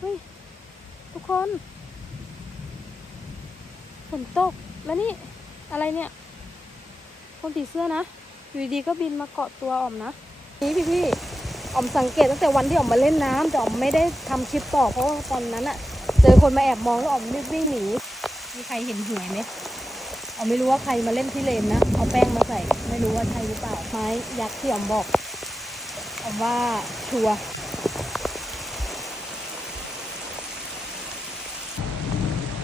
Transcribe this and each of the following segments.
เฮ้ยทุกคนฝนตกแล้วนี่อะไรเนี่ย คนผีเสื้อนะอยู่ดีๆก็บินมาเกาะตัวอ๋อมนะนี่พี่พี่ๆอ๋อมสังเกตตั้งแต่วันที่อ๋อมมาเล่นน้ำแต่อ๋อมไม่ได้ทำคลิปต่อเพราะว่าตอนนั้นอะเจอคนมาแอบมองแล้วอ๋อมรีบวิ่งหนีมีใครเห็นหวยไหมอ๋อมไม่รู้ว่าใครมาเล่นที่เลนนะเอาแป้งมาใส่ ไม่รู้ว่าใช่หรือเปล่าไม้ยักษ์ที่อ๋อมบอกอ๋อมว่าชัว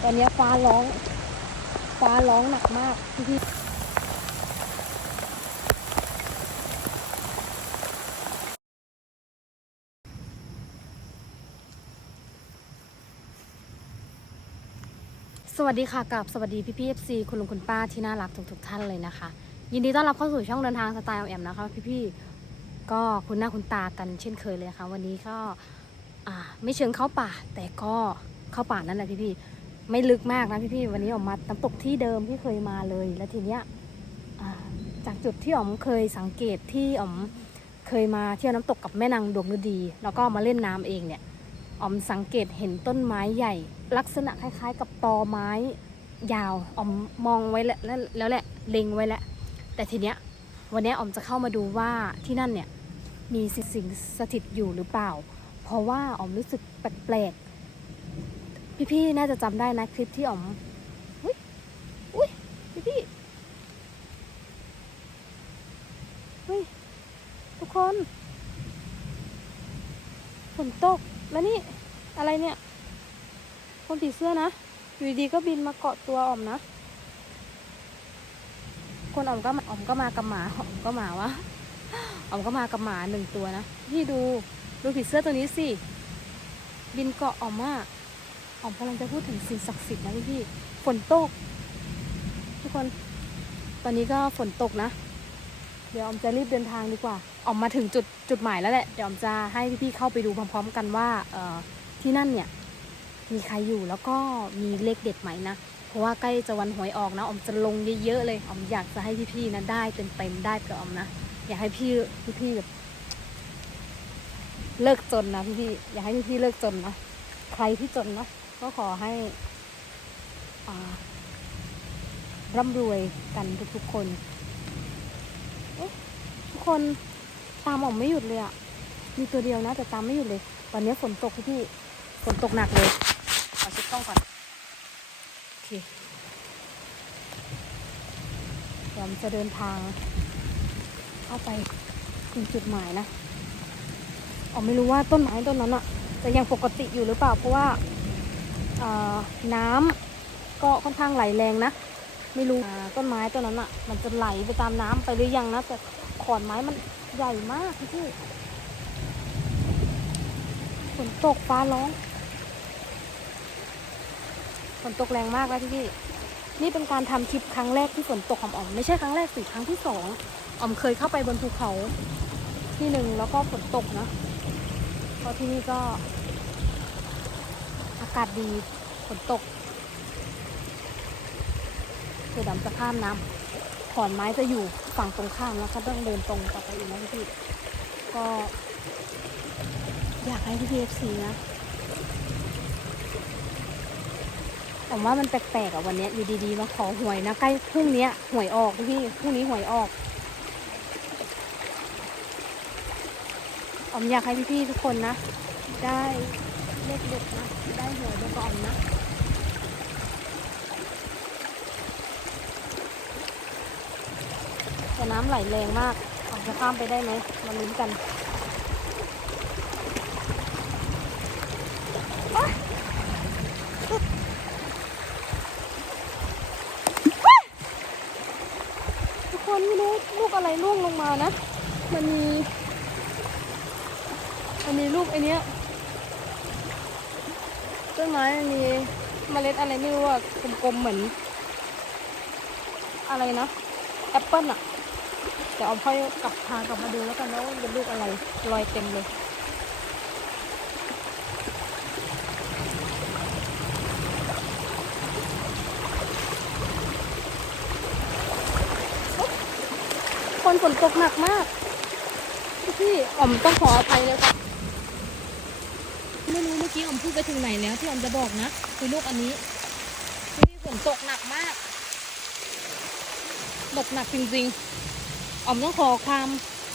ตอนนี้ฟ้าร้อง ฟ้าร้องหนักมากพี่พี่สวัสดีค่ะกับสวัสดีพี่พี่เอฟซีคุณลุงคุณป้าที่น่ารักทุกทุกท่านเลยนะคะ ยินดีต้อนรับเข้าสู่ช่องเดินทางสไตล์แอมนะคะพี่พี่ก็คุณหน้าคุณตากันเช่นเคยเลยนะคะวันนี้ก็ไม่เชิงเข้าป่า แต่ก็เข้าป่านั่นแหละพี่พี่ ไม่ลึกมากนะพี่ๆวันนี้ออกมาน้ำตกที่เดิมที่เคยมาเลย แล้วทีเนี้ยจากจุดที่อ๋อมเคยสังเกตที่อ๋อมเคยมาเที่ยวน้ำตกกับแม่นางดวงฤดี แล้วก็มาเล่นน้ำเองเนี่ยอ๋อมสังเกตเห็นต้นไม้ใหญ่ ลักษณะคล้าย ๆ กับตอไม้ยาวอ๋อมมองไว้แล้วแล้วแหละเล็งไว้แล้วแต่ทีเนี้ยวันนี้อ๋อมจะเข้ามาดูว่าที่นั่นเนี่ยมีสิ่งสถิตอยู่หรือเปล่า เพราะว่าอ๋อมรู้สึกแปลก พี่ๆน่าจะจำได้นะคลิปที่อ๋อมอุ้ยอุ้ยพี่ๆเฮ้ยทุกคนฝนตกแล้วนี่อะไรเนี่ย คนผีเสื้อนะอยู่ดีก็บินมาเกาะตัวอ๋อมนะ คนอ๋อมก็มาอ๋อมก็มากับหมาอ๋อมก็หมาวะอ๋อมก็มากับหมาหนึ่งตัวนะพี่ดูดูผีเสื้อตัวนี้สิบินเกาะอ๋อมอะอ๋ อมกำลังจะพูดถึงสิ่งศักดิ์สิทธิ์นะพี่พี่ๆฝนตก ทุกคน ตอนนี้ก็ฝนตกนะ เดี๋ยวออมจะรีบเดินทางดีกว่า ออมมาถึงจุดจุดหมายแล้วแหละ เดี๋ยวออมจะให้พี่พี่ๆเข้าไปดูพร้อม ๆ กันว่าเออที่นั่นเนี่ย มีใครอยู่แล้วก็มีเลขเด็ดไหมนะเพราะว่าใกล้จะวันหวยออกนะออมจะลงเยอะๆเลยออมอยากจะให้พี่ๆนะได้เต็มๆได้กับออมนะอยากให้พี่พี่ๆแบบเลิกจนนะพี่ๆอยากให้พี่ๆเลิกจนนะใครที่จนนะ ก็ขอให้ร่ำรวยกันทุกๆคนเอ๊ะทุกคนตามออกไม่หยุดเลยอะมีตัวเดียวนะ แต่ตามไม่หยุดเลยตอนนี้ฝนตกพี่ๆฝนตกหนักเลยขอเช็ดกล้องก่อนโอเคเดี๋ยวผมจะเดินทาง เข้าไปถึงจุดหมายนะอ๋อไม่รู้ว่าต้นไม้ต้นนั้นอะจะยังปกติอยู่หรือเปล่าเพราะว่า น้ำก็ค่อนข้างไหลแรงนะ ไม่รู้อ่าต้นไม้ต้นนั้นอะ มันจะไหลไปตามน้ำไปหรือยังนะแต่ขอนไม้มันใหญ่มากพี่พี่ฝนตกฟ้าร้องฝนตกแรงมากแล้วพี่พี่นี่เป็นการทำคลิปครั้งแรกที่ฝนตกของอ๋อมไม่ใช่ครั้งแรกสิครั้งที่สองอ๋อมเคยเข้าไปบนภูเขาที่หนึ่งแล้วก็ฝนตกนะเพราะที่นี่ก็อากาศดีฝนตกเดี๋ยวดำจะข้ามน้ำขอนไม้จะอยู่ฝั่งตรงข้ามแล้วก็ต้องเดินตรงต่อไปอีกนะพี่ก็ อยากให้พี่พีเอฟซีนะผมว่ามันแปลกๆอะวันนี้อยู่ดีๆมาขอหวยนะใกล้พรุ่งนี้หวยออกพี่พรุ่งนี้หวยออกอมอยากให้พี่ๆทุกคนนะ ได้ เลขเด็ดนะ ได้หวยด้วยก่อนนะแต่น้ำไหลแรงมากออกจะข้ามไปได้ไหมมาลุ้นกันอะทุกคนไม่รู้ลูกอะไรล่วงลงมานะ มันมี มันมีลูกไอเนี้ย ต้นไม้มันมีเมล็ดอะไรไม่รู้อะกลมๆเหมือน อะไรนะแอปเปิลอะแต่เอาค่อยกลับพากลับมาดูแล้วกันนะว่ามันเป็นลูกอะไรลอยเต็มเลยคนฝนตกหนักมากพี่อ๋อมต้องขออภัยเลยค่ะ ไม่รู้เมื่อกี้อมพูดไปถึงไหนแล้วที่อมจะบอกนะคือลูกอันนี้ที่ฝนตกหนักมาก ตกหนักจริงๆอมต้องขอความ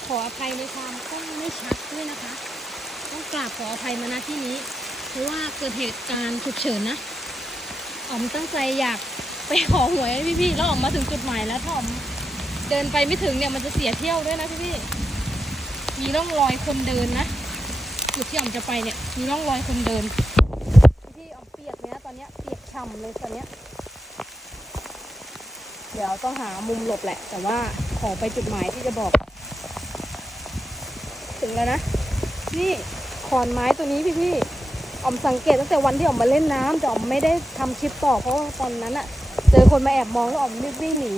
ขออภัยในความกล้องไม่ชัดด้วยนะคะ ต้องกราบขออภัยมาณที่นี้ เพราะว่าเกิดเหตุการณ์ฉุกเฉินนะอมตั้งใจอยากไปขอหวยให้พี่ๆแล้วออมมาถึงจุดหมายแล้วถ้าออมเดินไปไม่ถึงเนี่ยมันจะเสียเที่ยวด้วยนะพี่ๆมีร่องรอยคนเดินนะ จุดที่ออมจะไปเนี่ยมีร่องรอยคนเดินพี่ออมเปียกเลยนะตอนเนี้ยเปียกฉ่ำเลยตอนเนี้ยเดี๋ยวต้องหามุมหลบแหละ แต่ว่าขอไปจุดหมายที่จะบอก ถึงแล้วนะนี่ขอนไม้ตัวนี้พี่พี่ออมสังเกตตั้งแต่วันที่ออมมาเล่นน้ำแต่ออมไม่ได้ทำคลิปต่อเพราะว่าตอนนั้นอะเจอคนมาแอบมองแล้วออมรีบวิ่งหนี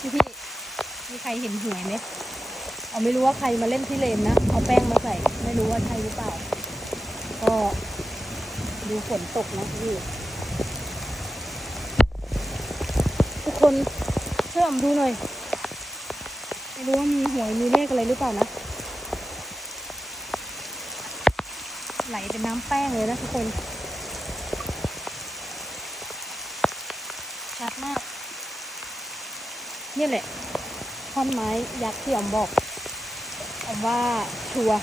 พี่พี่ๆมีใคร เห็นหวยไหมออมไม่รู้ว่าใครมาเล่นที่เลนนะ เอาแป้งมาใส่ ไม่รู้ว่าใช่หรือเปล่า ก็ดูฝนตกนะพี่ทุกคนเชื่อมดูหน่อย ไม่รู้ว่ามีหวยมีเลขอะไรหรือเปล่านะ ไหลเป็นน้ำแป้งเลยนะทุกคน ชัดมาก นี่แหละ ท่อนไม้ยักษ์ที่อมบอกอมว่าชัวร์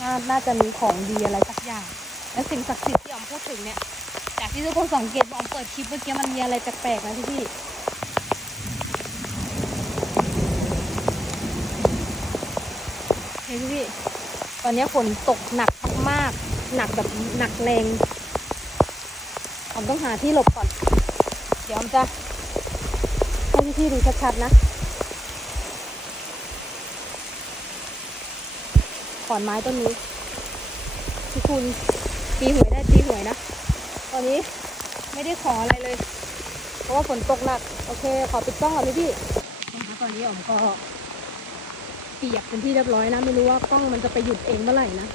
น่าน่าจะมีของดีอะไรสักอย่าง และสิ่งศักดิ์สิทธิ์ที่อมพูดถึงเนี่ย จากที่ทุกคนสังเกตอมเปิดคลิปเมื่อกี้มันมีอะไรแปลกๆนะพี่พี่เฮ้ยพี่ ตอนนี้ฝนตกหนักมากๆหนักแบบหนักแรงอมต้องหาที่หลบก่อน เดี๋ยวอมจะให้พี่พี่ๆดูชัดๆนะ ขอนไม้ต้นนี้ที่คุณตีหวยได้ตีหวยนะ ตอนนี้ไม่ได้ขออะไรเลย เพราะว่าฝนตกหนัก โอเค ขอปิดกล้องก่อนพี่พี่นะคะตอนนี้ออมก็เปียกเป็นที่เรียบร้อยนะ ไม่รู้ว่ากล้องมันจะไปหยุดเองเมื่อไหร่นะ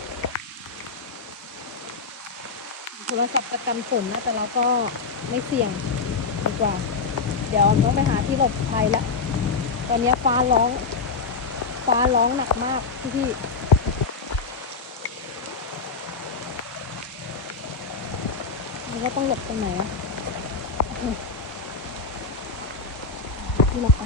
โทรศัพท์ประกันฝนนะ แต่เราก็ไม่เสี่ยงดีกว่า เดี๋ยวออมต้องไปหาที่หลบภัยละ ตอนนี้ฟ้าร้อง ฟ้าร้องหนักมากพี่พี่ ๆมันก็ต้องหลบตรงไหนอะโอเคที่หลบไป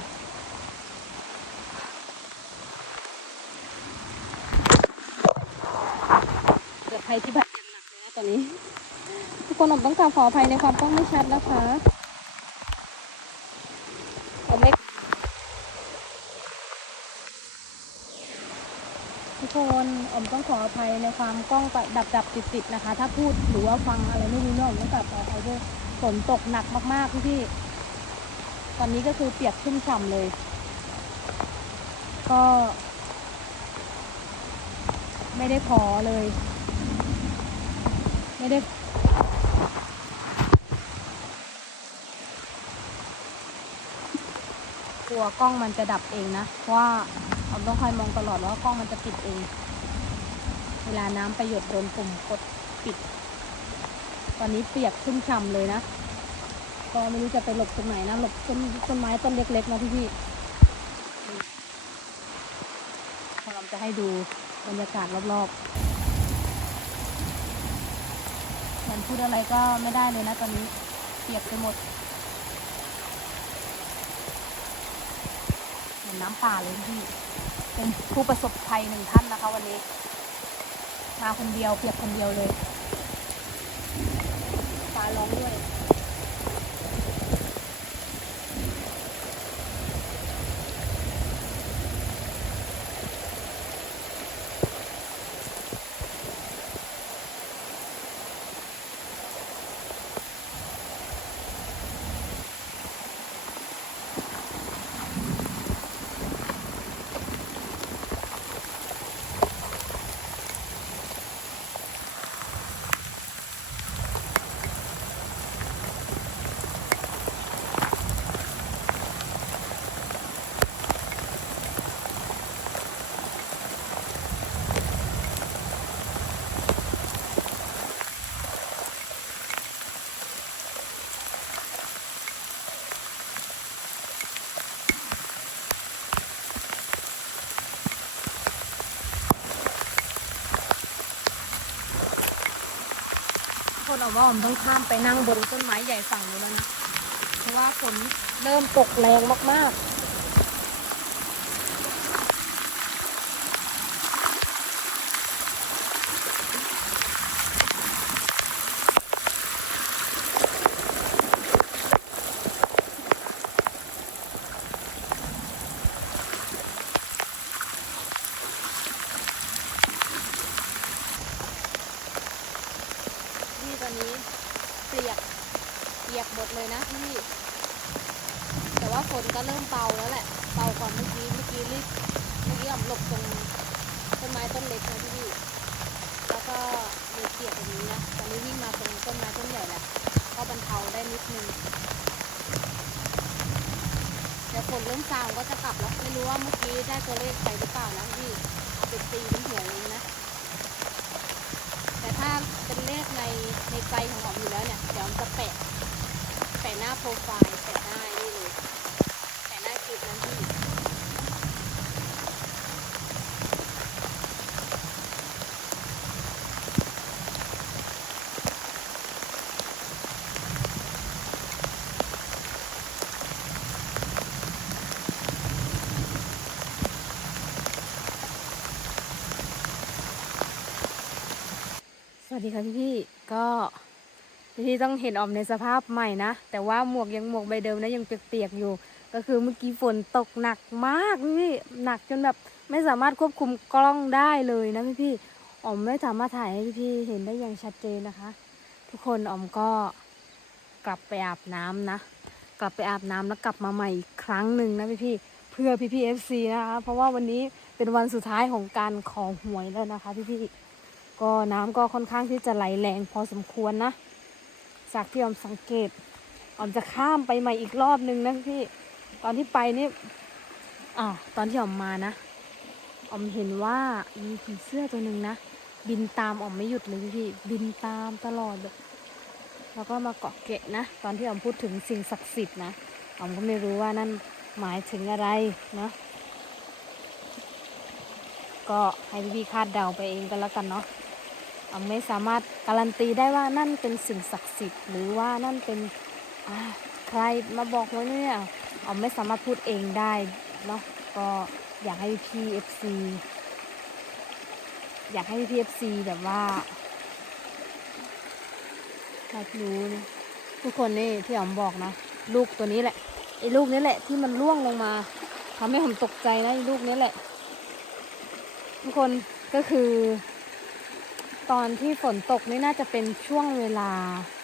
เกิดภัยที่บาดเจ็บหนักเลยนะตอนนี้ ทุกคนผมต้องกราบขออภัยในความกล้องไม่ชัดนะคะผมไม่ทุก คนผมต้องขออภัยในความกล้องดับดับติดติดนะคะ ถ้าพูดหรือว่าฟังอะไรไม่รู้เรื่องต้องกราบขออภัยด้วยฝนตกหนักมากๆพี่พี่ตอนนี้ก็คือเปียกชุ่มฉ่ำเลย ก็ ไม่ได้ขอเลย ไม่ได้กลัวกล้องมันจะดับเองนะ เพราะว่าเราต้องคอยมองตลอดว่ากล้องมันจะปิดเอง เวลาน้ำไปหยดโดนปุ่มกดปิด ตอนนี้เปียกชุ่มฉ่ำเลยนะ ก็ไม่รู้จะไปหลบตรงไหนนะ หลบต้นต้นไม้ต้นเล็กๆนะพี่พี่ๆเราจะให้ดูบรรยากาศรอบๆเหมือนพูดอะไรก็ไม่ได้เลยนะตอนนี้เปียกไปหมดเหมือนน้ำป่าเลยพี่ เป็นผู้ประสบภัยหนึ่งท่านนะคะวันนี้ มาคนเดียวเปียกคนเดียวเลยฟ้าร้องด้วย นเอาว่าผมต้องข้ามไปนั่งบนต้นไม้ใหญ่ฝั่งนู้นแล้วนะ เพราะว่าฝนเริ่มตกแรงมากๆที่ตอนนี้เปียกเปียกหมดเลยนะพี่ แต่ว่าฝนก็เริ่มเบาแล้วแหละ เบากว่าเมื่อกี้ เมื่อกี้รีบเมื่อกี้ออมหลบตรงต้นไม้ต้นเล็กนะพี่ แล้วก็มีเปียกแบบนี้นะ ตอนนี้วิ่งมาตรง ต้นไม้ต้นใหญ่แล้วก็บรรเทาได้นิดนึงแต่ฝนเริ่มซาวก็จะกลับแล้วไม่รู้ว่าเมื่อกี้ได้ตัวเลขไปหรือเปล่านะพี่เอาไปตีเป็นหวยเองนะ แต่ถ้าเป็นเลขในในใจของหอมอยู่แล้วเนี่ยเดี๋ยวออมจะแปะแปะหน้าโปรไฟล์แปะหน้านี่เลยแปะหน้าคลิปนั้นพี่ สวัส ดีค่ะพี่พี่ๆก็พี่พี่ๆต้องเห็นออมในสภาพใหม่นะ แต่ว่าหมวกยังหมวกใบเดิมนะยังเปียกๆอยู่ ก็คือเมื่อกี้ฝนตกหนักมากพี่พี่หนักจนแบบไม่สามารถควบคุมกล้องได้เลยนะพี่พี่ๆออมไม่สามารถถ่ายให้พี่พี่ๆเห็นได้อย่างชัดเจนนะคะ ทุกคนออมก็กลับไปอาบน้ำนะ กลับไปอาบน้ำแล้วกลับมาใหม่อีกครั้งหนึ่งนะพี่พี่ๆเพื่อพี่พี่เอฟซีนะคะเพราะว่าวันนี้เป็นวันสุดท้ายของการขอหวยแล้วนะคะพี่พี่ๆ ก็น้ำก็ค่อนข้างที่จะไหลแรงพอสมควรนะ จากที่ออมสังเกตออมจะข้ามไปใหม่อีกรอบนึงนะพี่ตอนที่ไปนี่อ่าตอนที่ออมมานะออมเห็นว่ามีผีเสื้อตัวหนึ่งนะบินตามออมไม่หยุดเลยพี่บินตามตลอดแล้วก็มาเกาะเกะนะ ตอนที่ออมพูดถึงสิ่งศักดิ์สิทธิ์นะออมก็ไม่รู้ว่านั่นหมายถึงอะไรนะก็ให้พี่ๆคาดเดาไปเองกันแล้วกันเนาะ ไม่สามารถการันตีได้ว่านั่นเป็นสิ่งศักดิ์สิทธิ์ หรือว่านั่นเป็นอ่าใครมาบอกไว้เนี่ยออไม่สามารถพูดเองได้เนาะก็อยากให้พี่เอฟซีอยากให้พี่เอฟซีแบบว่ารับรู้นะทุกคนนี่ที่ออมบอกนะ ลูกตัวนี้แหละไอ้ลูกนี้แหละที่มันร่วงลงมาทำให้ผมตกใจนะไอ้ลูกนี้แหละ ทุกคนก็คือ ตอนที่ฝนตกนี่น่าจะเป็นช่วงเวลา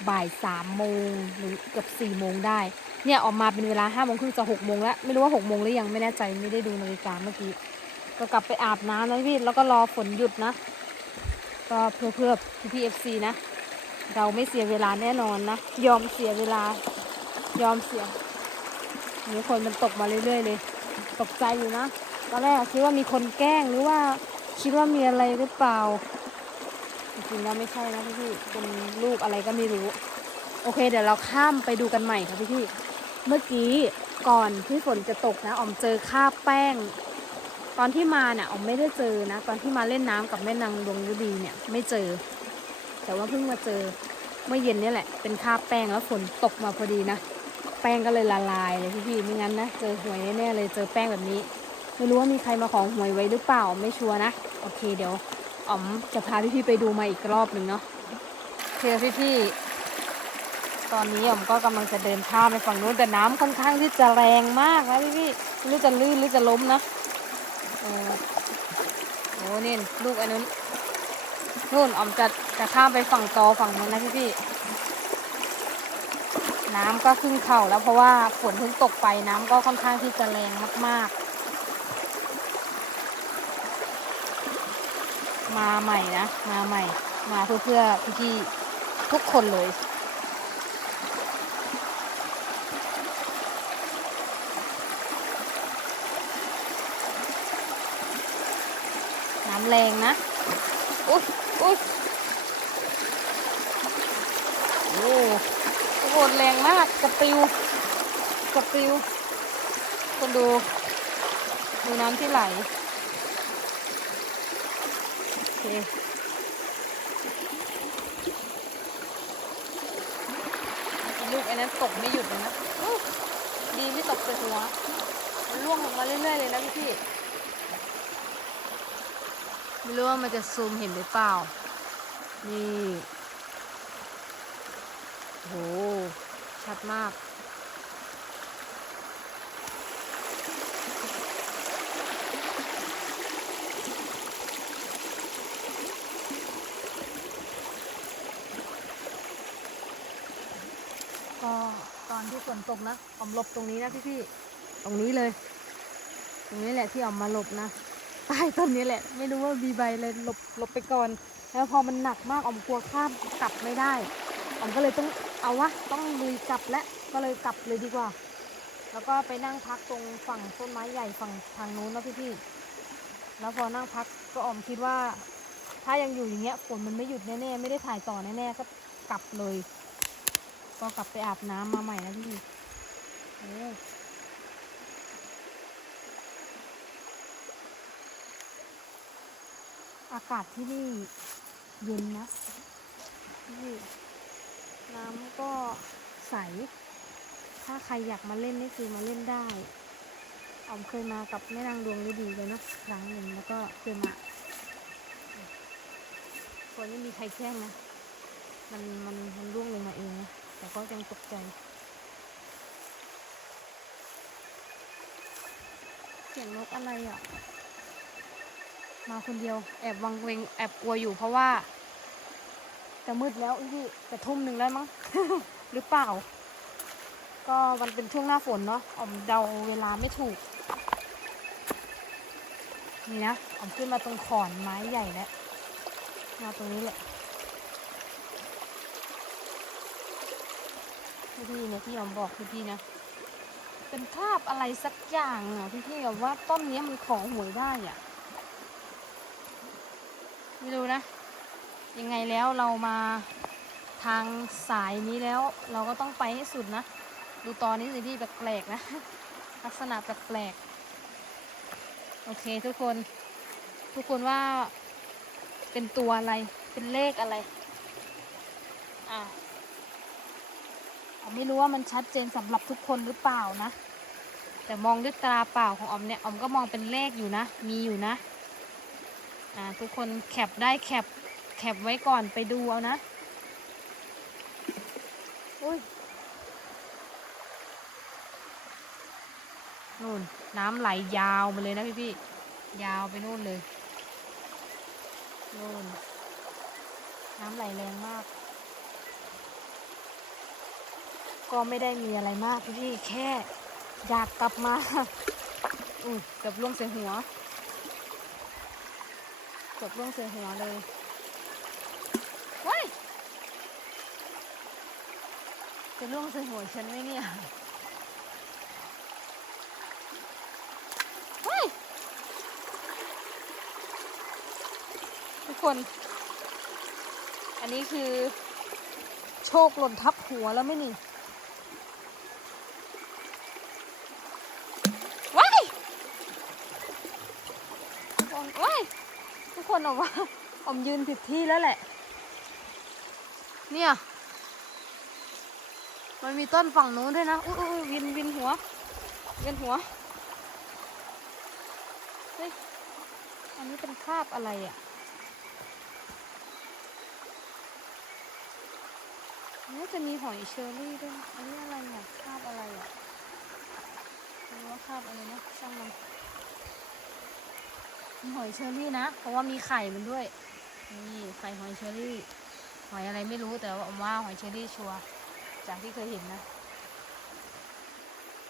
บ่ายสามโมงหรือเกือบสี่โมงได้ เนี่ยออกมาเป็นเวลาห้าโมงครึ่งจะหกโมงแล้ว ไม่รู้ว่าหกโมงหรือยังไม่แน่ใจไม่ได้ดูนาฬิกาเมื่อกี้ ก็กลับไปอาบน้ำแล้วพี่แล้วก็รอฝนหยุดนะ ก็เพื่อเพื่อพี่พีเอฟซีนะ เราไม่เสียเวลาแน่นอนนะ ยอมเสียเวลา ยอมเสียนี่คนมันตกมาเรื่อยๆเลย ตกใจอยู่นะ ตอนแรกคิดว่ามีคนแกล้งหรือว่าคิดว่ามีอะไรหรือเปล่า จริงๆแล้วไม่ใช่นะพี่พี่เป็นลูกอะไรก็ไม่รู้ โอเค เดี๋ยวเราข้ามไปดูกันใหม่ค่ะพี่พี่เมื่อกี้ก่อนที่ฝนจะตกนะออมเจอคราบแป้ง ตอนที่มาเนี่ยออมไม่ได้เจอนะ ตอนที่มาเล่นน้ำกับแม่นางดวงฤดีเนี่ยไม่เจอ แต่ว่าเพิ่งมาเจอเมื่อเย็นนี่แหละ เป็นคราบแป้งแล้วฝนตกมาพอดีนะแป้งก็เลยละลายเลยพี่พี่ไม่งั้นนะเจอหวยแน่ๆเลยเจอแป้งแบบนี้ ไม่รู้ว่ามีใครมาของหวยไว้หรือเปล่าไม่ชัวร์นะ โอเคเดี๋ยว อ๋อมจะพาพี่ๆไปดูมาอีกรอบหนึ่งเนาะโอเคพี่ๆตอนนี้อ๋อมก็กำลังจะเดินข้ามไปฝั่งนู้นแต่น้ำค่อนข้างที่จะแรงมากนะพี่ๆไม่รู้จะลื่นหรือจะล้มนะเออโอ้นี่ลูกอันนู้นนู่นอ๋อมจะจะข้ามไปฝั่งตอฝั่งนู้นนะพี่ๆน้ำก็ขึ้นเข่าแล้วเพราะว่าฝนเพิ่งตกไปน้ำก็ค่อนข้างที่จะแรงมากๆ มาใหม่นะ มาใหม่ มาเพื่อเพื่อพี่ทุกคนเลย น้ำแรงนะ อุ๊ยอุ๊ยโอ้โหแรงมากกระปิวกระปิวคนดู ดูน้ำที่ไหล โอเคอันนั้นตกไม่หยุดเลยนะดีไม่ตกใส่หัว มันล่วงลงมาเรื่อยๆเลยนะพี่พี่ ไม่รู้ว่ามันจะซูมเห็นหรือเปล่า นี่โห ชัดมากตอ นที่ฝนตกนะออมหลบตรงนี้นะพี่พี่ๆตรงนี้เลย ตรงนี้แหละที่ออมมาหลบนะใต้ต้นนี้แหละ ไม่รู้ว่ามีใบเลยหลบหลบไปก่อน แล้วพอมันหนักมากออมกลัวข้ามกลับไม่ได้ออมก็เลยต้องเอาวะต้องลุยกลับและก็เลยกลับเลยดีกว่า แล้วก็ไปนั่งพักตรงฝั่งต้นไม้ใหญ่ฝั่งทางนู้นนะพี่พี่ๆแล้วพอนั่งพักก็ออมคิดว่า ถ้ายังอยู่อย่างเงี้ยฝนมันไม่หยุดแน่ๆไม่ได้ถ่ายต่อแน่ๆก็กลับเลย ก็กลับไปอาบน้ำมาใหม่นะพี่โอ้อากาศที่นี่เย็นนะพี่น้ำก็ใส ถ้าใครอยากมาเล่นนี่คือมาเล่นได้ออมเคยมากับแม่นางดวงฤดีเลยนะครั้งหนึ่งแล้วก็เคยมาคนไม่มีใครแกล้งนะ มันมันมันร่วงลงมาเองนะ แต่ก็ยังตกใจเสียงนกอะไรอะ มาคนเดียว แอบวังเวงแอบกลัวอยู่เพราะว่าจะมืดแล้วพี่จะทุ่มหนึ่งแล้วมั้ง หรือเปล่า ก็มันเป็นช่วงหน้าฝนเนาะออมเดาเวลาไม่ถูก นี่นะออมขึ้นมาตรงขอนไม้ใหญ่แล้วมาตรงนี้แหละ พี่ๆเนี่ยที่ยอมบอกพี่ๆนะ เป็นภาพอะไรสักอย่างอะพี่ๆแบบว่าต้นนี้มันขอหวยได้อะไม่รู้นะ ยังไงแล้วเรามาทางสายนี้แล้ว เราก็ต้องไปให้สุดนะ ดูตอนนี้สิพี่แปลกๆนะ ลักษณะแปลกๆโอเคทุกคน ทุกคนว่าเป็นตัวอะไร เป็นเลขอะไร อะ ออมไม่รู้ว่ามันชัดเจนสำหรับทุกคนหรือเปล่านะ แต่มองด้วยตาเปล่าของออมเนี่ยออมก็มองเป็นเลขอยู่นะ มีอยู่นะ อ่าทุกคนแคปได้แคปแคปไว้ก่อนไปดูเอานะอุ้ยนู่นน้ำไหลยาวมาเลยนะพี่พี่ยาวไปนู่นเลยนู่นน้ำไหลแรงมาก ก็ไม่ได้มีอะไรมากพี่แค่อยากกลับมาอุ้ยเกือบล่วงใส่หัวเกือบล่วงใส่หัวเลยว้ายจะล่วงใส่หัวฉันไหมเนี่ยว้ายทุกคน อันนี้คือโชคหล่นทับหัวแล้วไม่นี่ ว้ายทุกคนว้ายทุ กคนบอกว่าอมยืนผิดที่แล้วแหละ เนี่ย มันมีต้นฝั่งนู้นด้วยนะ อุ้ยอุ้ยวินวินหัววินหัว เฮ้ย อันนี้เป็นคราบอะไรอะน่าจะมีหอยเชอรี่ด้วย อันนี้อะไรอะคราบอะไรอะไม่รู้ว่าคราบอะไรนะช่างมัน หอยเชอรี่นะ เพราะว่ามีไข่มันด้วย นี่ไข่หอยเชอรี่ หอยอะไรไม่รู้แต่ว่าว่าหอยเชอรี่ชัวร์จากที่เคยเห็นนะ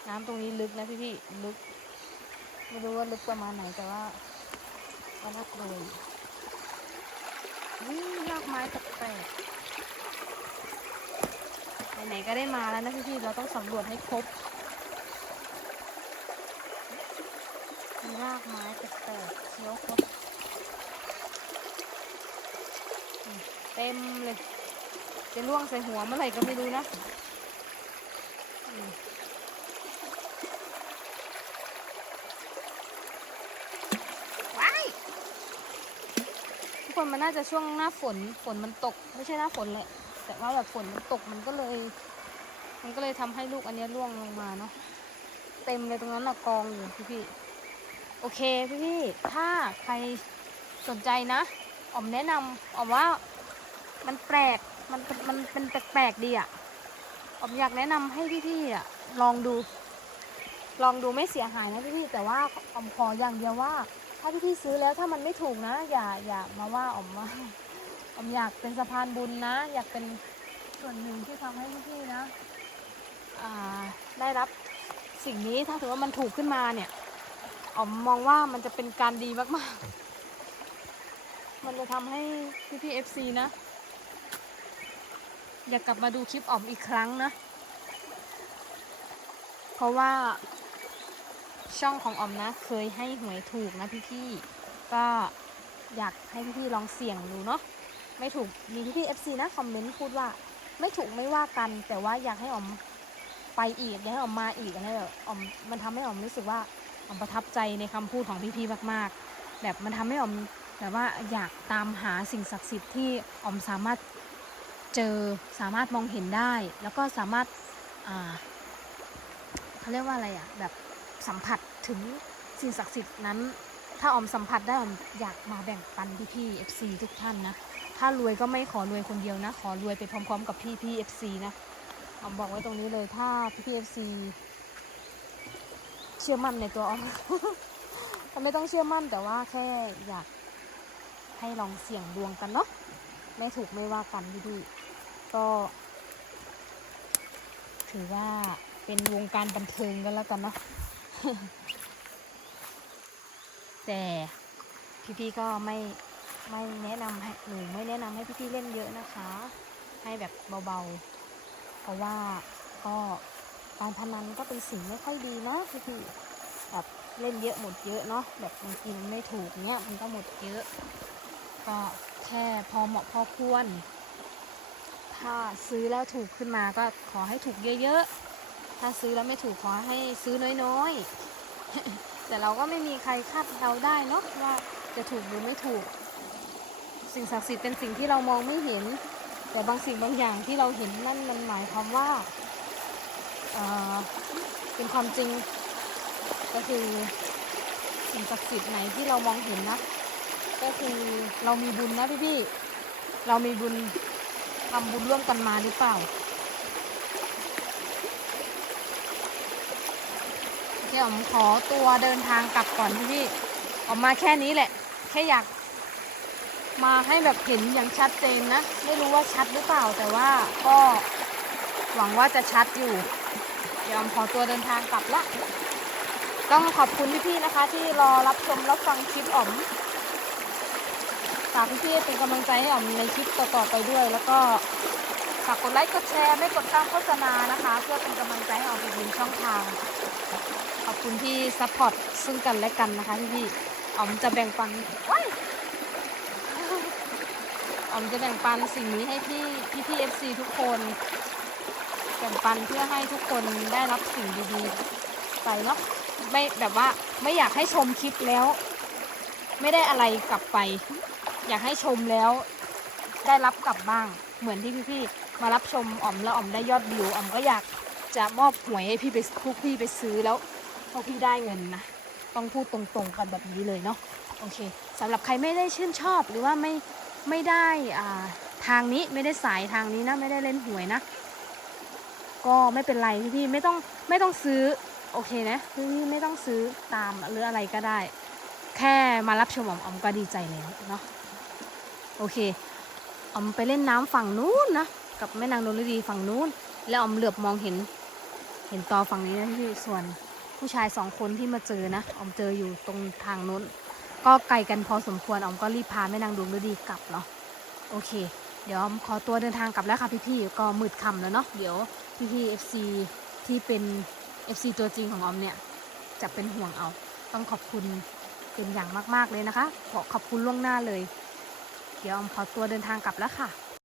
น้ำตรงนี้ลึกนะพี่พี่ลึก ไม่รู้ว่าลึกประมาณไหนแต่ว่าก็น่ากลัวอยู่นี่รากไม้แปลกๆไหนๆก็ได้มาแล้วนะพี่พี่เราต้องสำรวจให้ครบ รากไม้แปลกๆเคี้ยวครับเต็มเลย จะล่วงใส่หัวเมื่อไหร่ก็ไม่รู้นะว้ายทุกคนมันน่าจะช่วงหน้าฝนฝนมันตก ไม่ใช่หน้าฝนแหละ แต่ว่าแบบฝนมันตกมันก็เลย มันก็เลยทำให้ลูกอันนี้ร่วงลงมาเนาะเต็มเลยตรงนั้นนะกองอยู่พี่พี่ โอเคพี่พี่ๆถ้าใครสนใจนะออมแนะนำอ๋อมว่ามันแปลกมันมันเป็นแปลกๆดีอะอ๋อมอยากแนะนำให้พี่พี่ๆอะลองดู ลองดูไม่เสียหายนะพี่พี่ๆแต่ว่าออมขออย่างเดียวว่า ถ้าพี่พี่ๆซื้อแล้วถ้ามันไม่ถูกนะ อย่าอย่ามาว่าออมว่าออมอยากเป็นสะพานบุญนะ อยากเป็นส่วนหนึ่งที่ทำให้พี่พี่ๆนะอ่าได้รับสิ่งนี้ถ้าถือว่ามันถูกขึ้นมาเนี่ย อ๋อมมองว่ามันจะเป็นการดีมากๆ มันจะทำให้พี่พี่เอฟซีนะ อยากกลับมาดูคลิปอ๋อมอีกครั้งนะ เพราะว่าช่องของอ๋อมนะ เคยให้หวยถูกนะพี่พี่ก็อยากให้พี่พี่ลองเสี่ยงดูเนาะไม่ถูกมีพี่พี่เอฟซีนะคอมเมนต์พูดว่า ไม่ถูกไม่ว่ากัน แต่ว่าอยากให้อ๋อมไปอีกอยากให้ออกมาอีกอะไรแบบออมมันทำให้ออมรู้สึกว่า อมประทับใจในคำพูดของพี่ๆมาก ๆ แบบมันทำให้ออมแบบว่าอยากตามหาสิ่งศักดิ์สิทธิ์ที่อมสามารถเจอสามารถมองเห็นได้ แล้วก็สามารถอ่าเขาเรียกว่าอะไรอะแบบสัมผัสถึงสิ่งศักดิ์สิทธิ์นั้น ถ้าอมสัมผัสได้อมอยากมาแบ่งปันพี่ๆ FC ทุกท่านนะถ้ารวยก็ไม่ขอรวยคนเดียวนะ ขอรวยไปพร้อม ๆ กับพี่ๆ FC นะออมบอกไว้ตรงนี้เลยถ้าพี่พีเอฟซี เชื่อมั่นในตัวออมก็ไม่ต้องเชื่อมั่นแต่ว่าแค่อยากให้ลองเสี่ยงดวงกันเนาะไม่ถูกไม่ว่ากันพี่พี่ก็ ถือว่าเป็นวงการบันเทิงกันแล้วกันเนาะแต่พี่ๆก็ไม่ไม่แนะนำให้หนูไม่แนะนำให้พี่ๆเล่นเยอะนะคะ ให้แบบเบาๆ เพราะว่าก็ การพนันก็เป็นสิ่งไม่ค่อยดีเนาะพี่แบบเล่นเยอะหมดเยอะเนาะแบบบางทีมันไม่ถูกเนี้ยมันก็หมดเยอะ ก็แค่พอเหมาะพอควร ถ้าซื้อแล้วถูกขึ้นมาก็ขอให้ถูกเยอะๆ ถ้าซื้อแล้วไม่ถูกขอให้ซื้อน้อยๆ แต่เราก็ไม่มีใครคาดเดาได้เนาะว่าจะถูกหรือไม่ถูก สิ่งศักดิ์สิทธิ์เป็นสิ่งที่เรามองไม่เห็น แต่บางสิ่งบางอย่างที่เราเห็นนั่นมันหมายความว่า เป็นความจริงก็คือสิ่งศักดิ์สิทธิ์ไหนที่เรามองเห็นนะ ก็คือเรามีบุญนะพี่พี่เรามีบุญทำบุญร่วมกันมาหรือเปล่าโอเคอ๋อมขอตัวเดินทางกลับก่อนพี่พี่ออกมาแค่นี้แหละ แค่อยากมาให้แบบเห็นอย่างชัดเจนนะ ไม่รู้ว่าชัดหรือเปล่าแต่ว่าก็หวังว่าจะชัดอยู่ เดี๋ยวอมขอตัวเดินทางกลับละ ต้องขอบคุณพี่ๆนะคะ ที่รอรับชมรับฟังคลิปอ๋อมฝากพี่ๆเป็นกำลังใจให้อ๋อมในคลิปต่อๆไปด้วย แล้วก็ฝากกดไลค์กดแชร์ไม่กดตามโฆษณานะคะ เพื่อเป็นกำลังใจให้อ๋อมอีกหนึ่งช่องทาง ขอบคุณที่ซัพพอร์ตซึ่งกันและกันนะคะพี่ๆอ๋อมจะแบ่งปันว้ายออมจะแบ่งปันสิ่งนี้ให้พี่พี่พี่เอฟซีทุกคน แบ่งปันเพื่อให้ทุกคนได้รับสิ่งดีๆไปเนาะไม่แบบว่าไม่อยากให้ชมคลิปแล้ว ไม่ได้อะไรกลับไป อยากให้ชมแล้ว ได้รับกลับบ้าง เหมือนที่พี่ๆมารับชมออมแล้วออมได้ยอดวิวออมก็อยากจะมอบหวยให้พี่ไปพวกพี่ไปซื้อแล้วพวกพี่ได้เงินนะต้องพูดตรงๆกันแบบนี้เลยเนาะโอเคสำหรับใครไม่ได้ชื่นชอบหรือว่าไม่ไม่ได้อ่าทางนี้ไม่ได้สายทางนี้นะไม่ได้เล่นหวยนะ ก็ไม่เป็นไรพี่พี่ไม่ต้องไม่ต้องซื้อโอเคนะพี่พี่ไม่ต้องซื้อตามหรืออะไรก็ได้ แค่มารับชมอมอมก็ดีใจแล้วเนาะโอเคอมไปเล่นน้ำฝั่งนู้นนะกับแม่นางนรดีฝั่งนู้น แล้วอมเหลือบมองเห็น เห็นตอฝั่งนี้นะพี่ส่วนผู้ชายสองคนที่มาเจอนะอมเจออยู่ตรงทางนู้นก็ไกลกันพอสมควรอมก็รีบพาแม่นางดวงฤดีกลับเนาะโอเค เดี๋ยวออมขอตัวเดินทางกลับแล้วค่ะพี่ๆก็มืดค่ำแล้วเนาะเดี๋ยว พี่ๆ FC ที่เป็น FC ตัวจริงของออมเนี่ยจะเป็นห่วงเอา ต้องขอบคุณเป็นอย่างมากๆเลยนะคะ ขอขอบคุณล่วงหน้าเลย เดี๋ยวออมขอตัวเดินทางกลับแล้วค่ะ